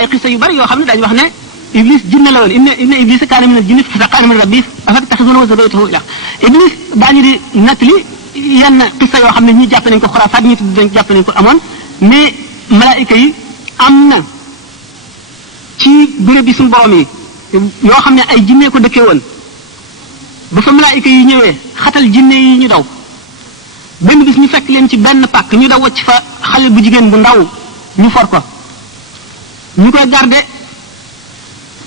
ay xisa yu bari yoo xam ne dañu wax ne iblis jinne la woon inna iblisa kaana mina al-jinni fasaqa min rabbihi afattaxizuunahu wa zurriyyatahu ilaah iblis daañu di nettali yenn xisa yoo xam ne ñi jàpp nañ ko xuraafaat ñi jàpp nañ ko amoon mais malaayika yi am na ci béréb bi suñu borom yi yoo xam ne ay jinne ko dëkkee woon ba fa malaayika yi ñëwee xatal jinne yi ñu daw benn bis ñu fekk leen ci benn pàkk ñu daw wacc fa xale bu jigéen bu ndaw ñu for ko ñu koy garde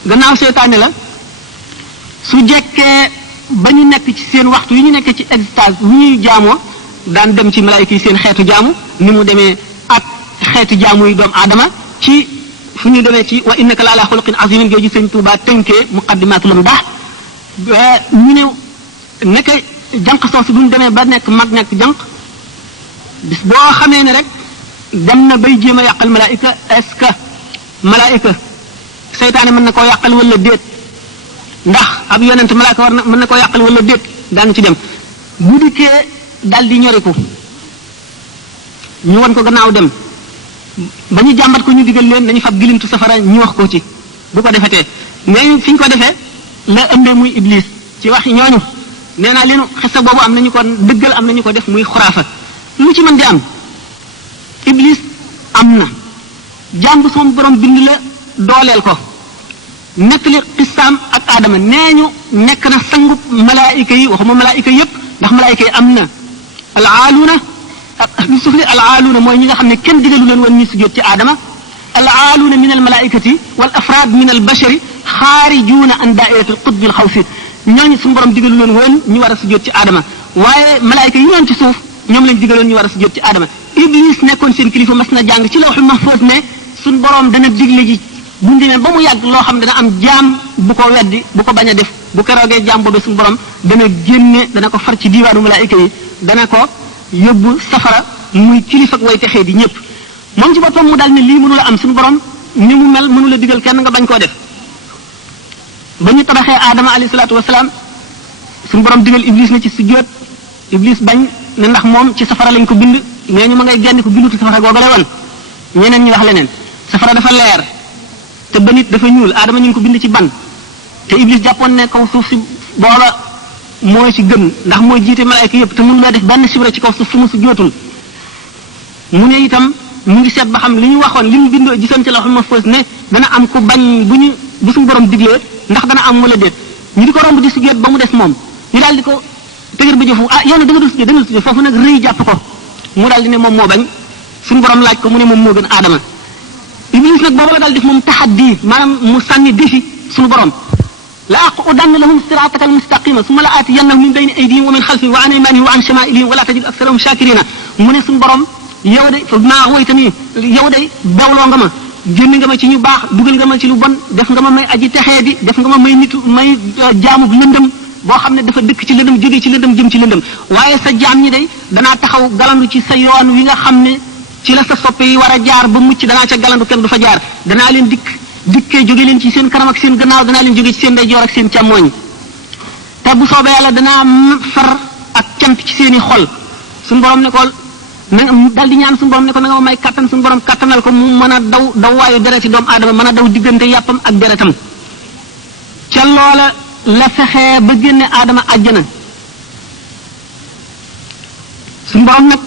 gannaaw seytaane la su jekkee ba ñu nekk ci seen waxtu yi ñu nekk ci extase wu ñuy jaamoo daan dem ci malaayika yi seen xeetu jaamu ni mu demee ak xeetu jaamu yi doomu aadama ci fu ñu demee ci wa innaka la ala xuluqin azimin géej gi sëñ Tuubaa tënkee muqaddimatul baax ñu ne nekk jànq soosu bu ñu demee ba nekk mag nekk jànq bis boo xamee ne rek dem na bay jéem a yàqal malaayika est-ce que malaayika seytaane mën na koo yàqal wala déet ndax ab yonent malaayika war na mën na koo yàqal wala déet daanu ci dem bu dikkee dal di ñoriku ñu won ko gannaaw dem ba ñu jàmbat ko ñu digal leen dañu fab gilintu safara ñu wax ko ci bu ko defetee mais fi ñu ko defee la ëmbee muy iblis ci wax ñooñu nee naa leen xisa boobu am nañu ko dëggal am nañu ko def muy xuraafa lu ci mën di am iblis am na jàmb sama borom bind la dooleel ko nettali xisaam ak aadama nee ñu nekk na sangub malaayika yi waxuma malaayika yépp ndax malaayika yi am na alaaluuna ak ahlu sufli alaaluuna mooy ñi nga xam ne kenn digalu leen woon ñu sujjóot ci aadama alaaluuna min al malaayikati wal afraad min al bashari xaarijuuna an daairati al qutbi al xawsi ñooñu suñu borom digalu leen woon ñu war a sujjóot ci aadama waaye malaayika yi ñoon ci suuf ñoom lañ digaloon ñu war a sujjóot ci aadama iblis nekkoon seen kilifa mas na jàng ci lawhul mahfuz ne suñ borom dana digle ji buñ demee ba mu yàgg loo xam ne dana am jaam bu ko weddi bu ko bañ a def bu keroogee jaam boobee suñu borom dana génne dana ko far ci diiwaanu malaayika yi dana ko yóbbu safara muy kilifa ak way texee di ñëpp moom ci boppam mu daal ne lii mënu la am suñu borom ni mu mel mënu la digal kenn nga bañ koo def ba ñu tabaxee aadama alayhi salaatu wasalaam suñu borom digal iblis na ci sujjóot iblis bañ ne ndax moom ci safara lañ ko bind mais ñu ma ngay genn ko bindutu safara googale woon ñeneen ñi wax leneen safara dafa leer te ba nit dafa ñuul aadama ñu ngi ko bind ci ban te iblis jàppoon ne kaw suuf si booba mooy ci gën ndax mooy jiite malaayka yëpp te mënu la def benn sibra ci kaw suuf fu mu si jootul mu ne itam mu ngi seet ba xam li ñu waxoon li mu bindoo gisoon ci lawhul mahfuz ne dana am ku bañ bu suñu borom diglee ndax dana am wala déet ñu di ko romb di sujjóot ba mu des moom ñu daal di ko tëgër ba jëfu yow na da nga dul sujjóot foofu nag rëy jàpp ko mu daal di ne moom moo bañ suñu borom laaj ko mu ne moom moo gën aadama iblis nag booba la daal def moom taxaddi maanaam mu sànni défi suñu borom la aqudanna lahum siraataka almustaqima summa la aatiyannahum min bayni aydihim wa min xalfihim wa an aymanihim wa an shamaa'ilihim wa la tajid aksarahum shakirina mu ne suñu borom yow de fa maa woytani yow de bewloo nga ma génn nga ma ci ñu baax dugal nga ma ci lu bon def nga ma may aji texee di def nga ma may nitu may jaamu lëndëm boo xam ne dafa dëkk ci lëndëm jógee ci lëndëm jëm ci lëndëm waaye sa jaam ñi day danaa taxaw galandu ci sa yoon wi nga xam ne ci la sa soppe yi war a jaar ba mucc danaa ca galandu kenn du fa jaar danaa leen dikkee jóge leen ci seen kanam ak seen gannaaw danaa leen jóge ci seen ndeyjoor ak seen càmmooñ te bu soobee yàlla danaa far ak cant ci seen i xol suñu borom ne ko dal di ñaan suñu borom ne ko na nga ma may kattan suñu borom kattanal ko mu mën a daw waayu dereti doomu aadama mën a daw diggante yàppam ak deretam ca loola la fexee ba génne aadama àjjana suñu borom nag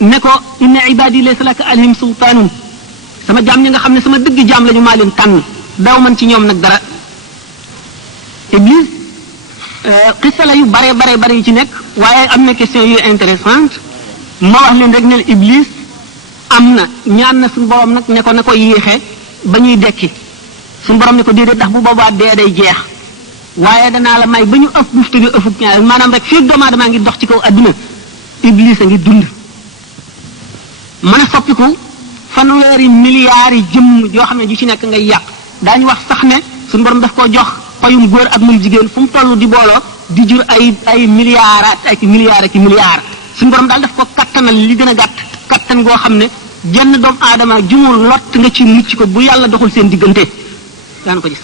ne ko inna ibadi laysa laka alayhim sultaanun sama jaam ñi nga xam ne sama dëgg jaam lañu maa leen tànn daw man ci ñoom nag dara iblis xisa la yu bare yu ci nekk waaye am na question yu intéressante ma wax leen rek ne iblis am na ñaan na suñu borom nag ne ko na ko yéexee ba ñuy dekki suñu borom ne ko déedéet ndax bu boobaa dee day jeex waaye danaa la may ba ñu ëpp buftu bi ëffuk ñaar maanaam rek fii doomu aadama ngi dox ci kaw adduna iblis a ngi dund mën a soppiku fanweeri milliards yi jëmm yoo xam ne ju ci nekk ngay yàq daañu wax sax ne suñu borom daf koo jox payum góor ak mum jigéen fu mu toll di booloo di jur ay milliards ak milliards suñu borom daal daf ko kattanal li gën a gàtt kattan goo xam ne jenn doomu aadama jumul lott nga ci mucc ko bu yàlla doxul seen diggante daan ko gis